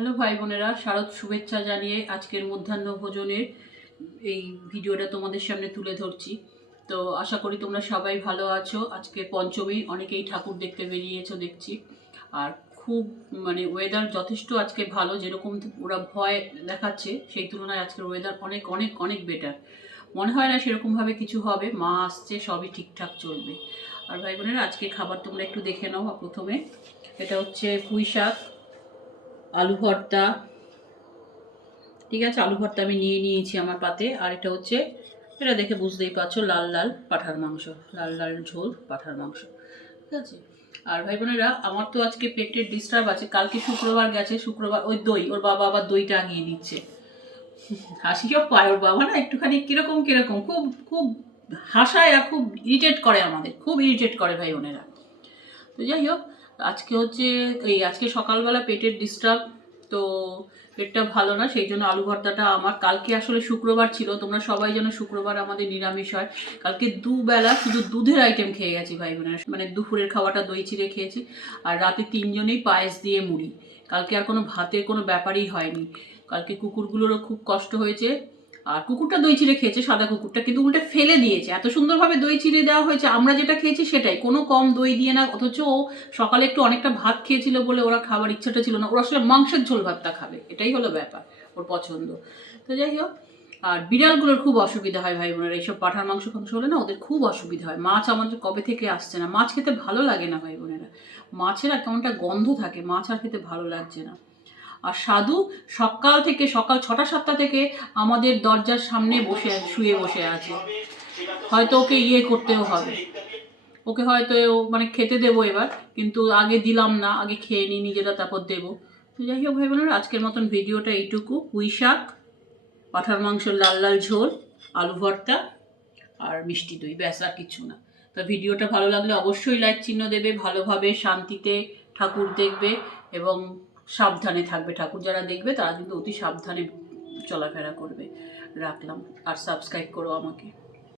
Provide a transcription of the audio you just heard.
Hello ভাই বোনেরা, শারদ শুভেচ্ছা জানিয়ে আজকের মধ্যাহ্ন ভোজনের এই ভিডিওটা তোমাদের সামনে তুলে ধরছি। তো আশা করি তোমরা সবাই ভালো আছো। আজকে পঞ্চমী, অনেকেই ঠাকুর দেখতে বেরিয়েছো দেখছি। আর খুব মানে ওয়েদার যথেষ্ট আজকে ভালো, যেরকম ওরা ভয় দেখাচ্ছে, সেই তুলনায় আজকের ওয়েদার অনেক অনেক অনেক বেটার মনে হয় না সেরকমভাবে কিছু হবে, মা আসছে, সবই ঠিকঠাক চলবে। আর ভাই বোনেরা আজকে খাবার তোমরা একটু দেখে নাও প্রথমে। এটা হচ্ছে পুঁই শাক আলু ভর্তা। ঠিক আছে, আলু ভর্তা আমি নিয়ে নিয়েছি আমার পাতে। আর এটা হচ্ছে, এটা দেখে বুঝতেই পারছ, লাল লাল পাঠার মাংস, লাল লাল ঝোল পাঠার মাংস। ঠিক আছে? আর ভাই বোনেরা, আমার তো আজকে পেটের ডিস্টার্ব আছে। কালকে শুক্রবার গেছে, শুক্রবার ওই দই, ওর বাবা আবার দইটা আগিয়ে দিচ্ছে। হাসিও পায় ওর বাবা না? একটুখানি কীরকম কীরকম? খুব খুব হাসায় আর খুব ইরিটেট করে আমাদের। খুব ইরিটেট করে ভাই বোনেরা। তো যাই হোক আজকে হচ্ছে, এই আজকে সকালবেলা পেটের ডিস্টার্ব তো পেটটা ভালো না, সেই জন্য আলু ভর্তাটা আমার। কালকে আসলে শুক্রবার ছিল, তোমরা সবাই যেন শুক্রবার আমাদের নিরামিষ হয়। কালকে দুবেলা শুধু দুধের আইটেম খেয়ে গেছি ভাই বোনেরা। মানে দুপুরের খাওয়াটা দই চিড়ে খেয়েছি, আর রাতে তিনজনেই পায়েস দিয়ে মুড়ি। কালকে আর কোনো ভাতের কোনো ব্যাপারই হয়নি। কালকে কুকুরগুলোরও খুব কষ্ট হয়েছে। আর কুকুরটা দই চিড়ে খেয়েছে, সাদা কুকুরটা, কিন্তু উল্টে ফেলে দিয়েছে। এত সুন্দরভাবে দই চিড়ে দেওয়া হয়েছে, আমরা যেটা খেয়েছি সেটাই। কোনো কম দই দিয়ে না, অথচ ও সকালে একটু অনেকটা ভাত খেয়েছিল বলে ওরা খাবার ইচ্ছাটা ছিল না। ওরা আসলে মাংসের ঝোল ভাতটা খাবে, এটাই হলো ব্যাপার, ওর পছন্দ। তো যাই হোক, আর বিড়ালগুলোর খুব অসুবিধা হয় ভাই বোনেরা, এইসব পাঠার মাংস ফাংস হলে না ওদের খুব অসুবিধা হয়। মাছ আমাদের কবে থেকে আসছে না? মাছ খেতে ভালো লাগে না ভাই বোনেরা। মাছের আর কেমনটা গন্ধ থাকে, মাছ আর খেতে ভালো লাগছে না। আর সাধু সকাল থেকে, সকাল ছটা, সাতটা থেকে আমাদের দরজার সামনে বসে শুয়ে বসে আছে। হয়তো ওকে ইয়ে করতেও হবে। ওকে হয়তো মানে খেতে দেবো এবার, কিন্তু আগে দিলাম না, আগে খেয়ে নিই, নিজেরা তারপর দেবো। তো যাই হোক ভাই বোনেরা, আজকের মতন ভিডিওটা এইটুকু। পুঁই শাক, পাঠার মাংস, লাল লাল ঝোল, আলু ভর্তা আর মিষ্টি দই, ব্যাস আর কিছু না। তো ভিডিওটা ভালো লাগলে অবশ্যই লাইক চিহ্ন দেবে, ভালোভাবে শান্তিতে ঠাকুর দেখবে এবং সাবধানে থাকবে ঠাকুর। যারা দেখবে, তারা কিন্তু অতি সাবধানে চলাফেরা করবে। রাখলাম। আর সাবস্ক্রাইব করো আমাকে।